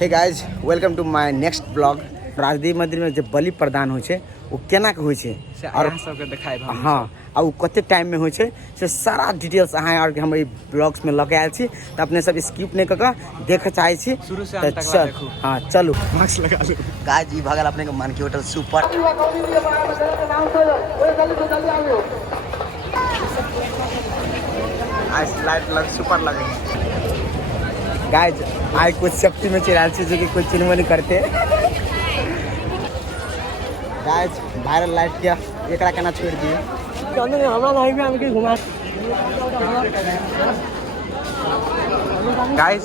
Hey guys welcome to my next blog. Rajdev मंदिर में जो बलि प्रदान हो वो केना के हो और सबके देखाए हाँ और वो कते टाइम में हो से सारा डिटेल्स अहाँ और हम ब्लॉग्स में लगे आयल छी तो अपने सब स्किप नहीं कर देखे चाहे छी शुरू से अंत तक चल देखू। हाँ चलू मास्क लगा लो। गाइज ई भगल अपने के मानकी होटल सुपर आज लाइट लग सुपर लगे। गाइज आज कुछ सेफ्टी में चिराल छी जो कि कुछ चिन्ह नहीं करते। गाइज वायरल लाइट क्या एकरा केना छोड़ दिए हमरा नहीं में हमके घुमा। गाइस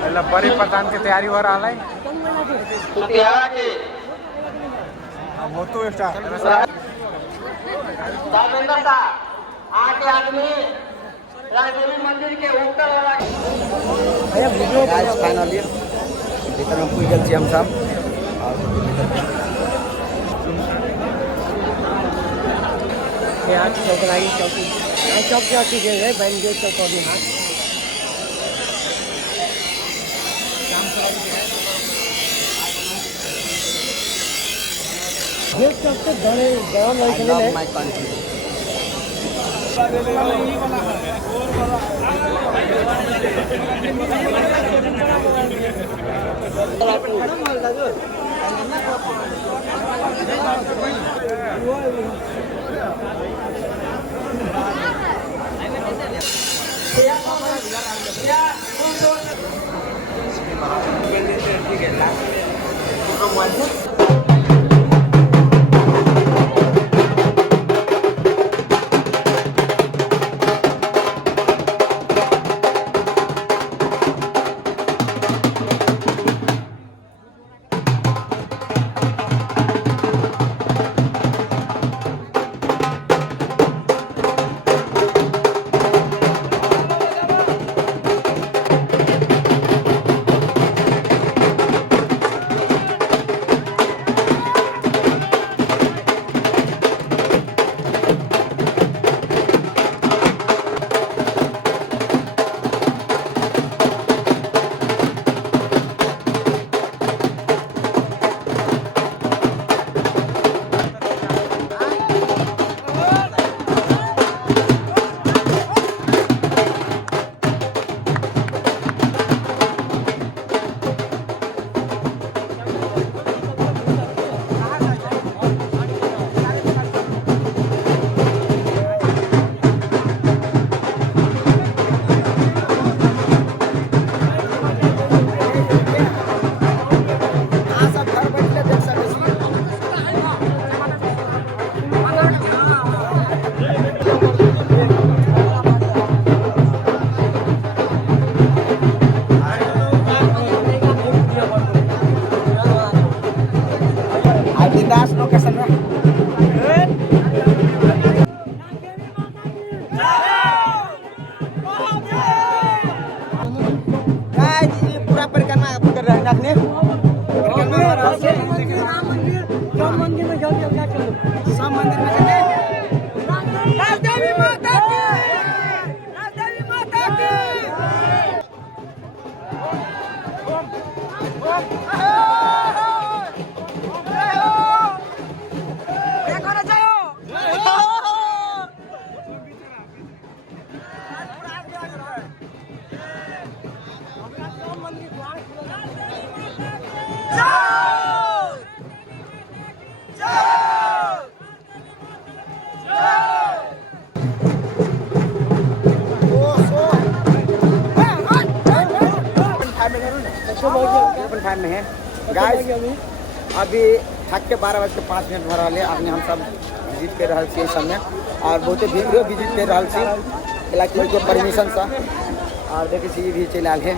पहला बड़े प्रधान की तैयारी हो रहा है। वो तो स्टार राजदेवी मंदिर के ऊपर वाला गाइस फाइनली भीतर में पूछ गए हम सब चौक लगी चौकी चौक चौकी है बन गए चौकी हाथ ये सबसे बड़े गरम है माय कंट्री। बिंदास लोकेशन में गाइस ये पूरा परिक्रमा कर रहे हैं अपने राम मंदिर में जाओ क्या चलो सब मंदिर में चले। राजदेवी माता की राजदेवी माता की टाइम में है गाइस अभी थक के 12:05 भर रहा है। अपने हम सब विजिट कर रहा छे सब में और बहुते भीड़ विजिट कर रहा छे इलाके के परमिशन से और देखे छी भी चल आल है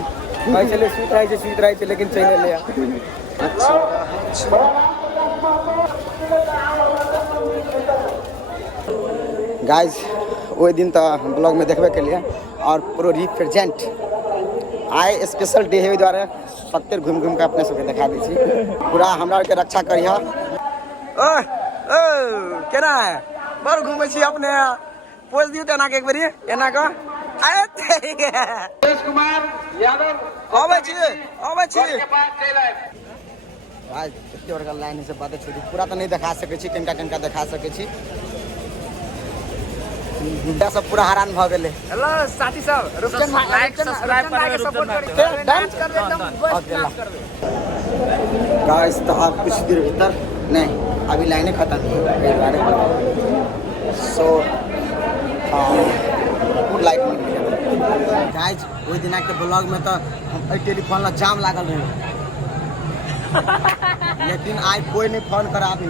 भाई चले सूत रहे छे लेकिन चल ले। गाइस वो दिन तो ब्लॉग में देखबे के लिए और प्रो रिप्रेजेंट आए स्पेशल डे है द्वारा सत्तर घूम के अपने सबके दिखा दी छी पूरा हमरा के रक्षा करिया। ओ केना है बड़ घूमे छी अपने पोज दियो तना के एक बारी एना का अरे ठीक है कुमार यादव आवे छी के पास चल आए। आज एते बड़का लाइन से बात छोड़ी पूरा तो नहीं दिखा सके छी कनका कनका दिखा सके छी गुड्डा सब पूरा हैरान भ गेले। हेलो साथी सब रुपचन भाई लाइक सब्सक्राइब करके सपोर्ट करिए डांस कर दे एकदम बस डांस कर दे। गाइस तो आप कुछ देर भीतर नहीं अभी लाइनें खत्म हुई कई बार सो लाइट गाइस ओइ दिना के ब्लॉग में तो टेलीफोन ला जाम लागल रहे लेकिन आज कोई नहीं फोन कराबी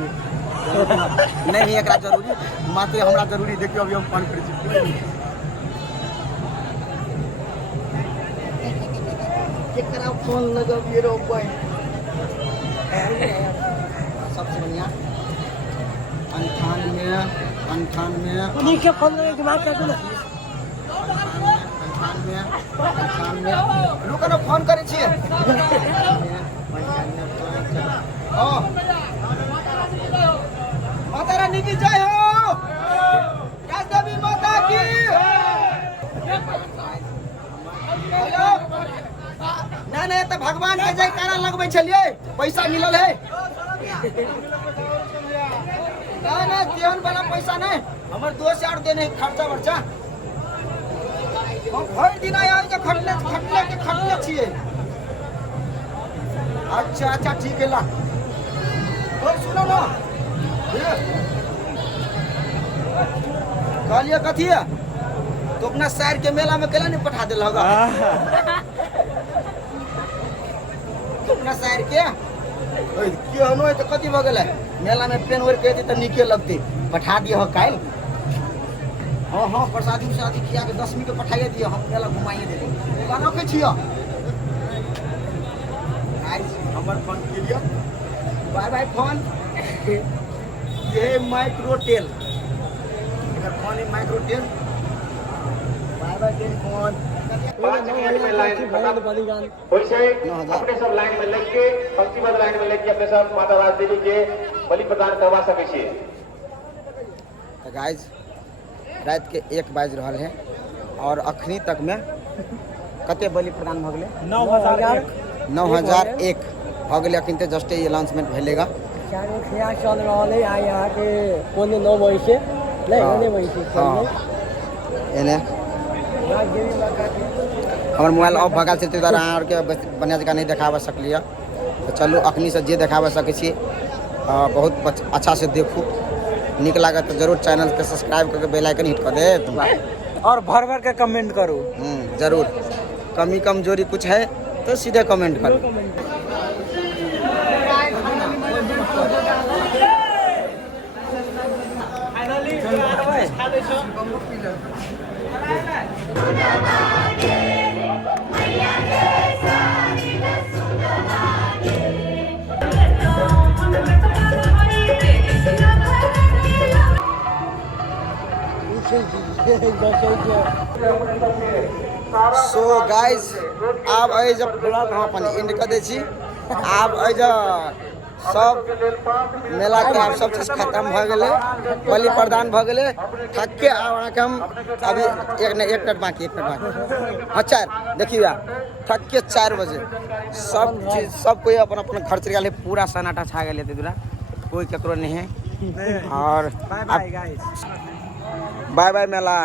नहीं एकरा जरूरी मात्र हमरा जरूरी देखियो अभी हम फोन करै छी केकरा फोन लगबिए रो भाई सबसे बढ़िया 98 उन्हीं के फोन में दिमाग क्या तू 98 रुको ना फोन करे छिए माता रानी की जय हो देवी माता की हेलो नहीं तो भगवान के जयकारा लगबै छलिए पैसा मिलल है नहीं केहन वाला पैसा नहीं हमर दोस्त यार देने खर्चा वर्चा हम भर दिन आया के खटले छिए अच्छा ठीक है ला और सुनो ना कहलिए कथी है तो अपना शहर के मेला में केला नहीं पठा दिल होगा तो अपना शहर के केहनो है तो कथी भ गेलै मेला में पेन ओढ़ के तो नीके लगती पठा दिए हो काल हाँ प्रसादी उसादी खिया के 10वीं के पठाइए दिए हम मेला घुमाइए दे गाना के छियो हमर फोन के लिए बाय फोन ये माइक्रोटेल अगर फोन है माइक्रोटेल बाय टेलीफोन 5 मिनट में लाइन खत्म वैसे अपने सब लाइन में लग के पंक्तिबद्ध लाइन में लग के अपने सब माता राज देवी के बलि प्रदान करवा सके छी। तो गाइस रात के 1 बज रहल है और अखनी तक में कते बलि प्रदान भ गेलै 9001 भ गेलै अखन ते जस्ट अनाउंसमेंट भेलेगा चल रहा है यहाँ के पौने 9 बजे से नहीं बजे से एने हमर मोबाइल ऑफ भगल छै तार अहाँ के बढ़िया जगह नहीं देखाबऽ सकलिए तो चलू अखनी से जे देखाबऽ सकै छी बहुत अच्छा से देखू निक लागत तो जरूर चैनल के सब्सक्राइब करके बेल आइकन हिट कर दे और भर के कमेंट करो जरूर कमी कमजोरी कुछ है तो सीधे कमेंट करो। सो गाइस आब अइ जब ब्लॉग हम अपन एंड कर दै छी आब अइ ज सब मेला के आब सब चीज खत्म भ गेलै बलि प्रदान भ गेलै थक के आब अहाँके हम अभी एक मिनट बाकी हाँ 4 देखिए थक के 4 बजे सब चीज सब कोई अपन अपन घर चल गया पूरा सन्नाटा छा गया दूरा कोई ककरो नहीं है और बाय बाय मेला।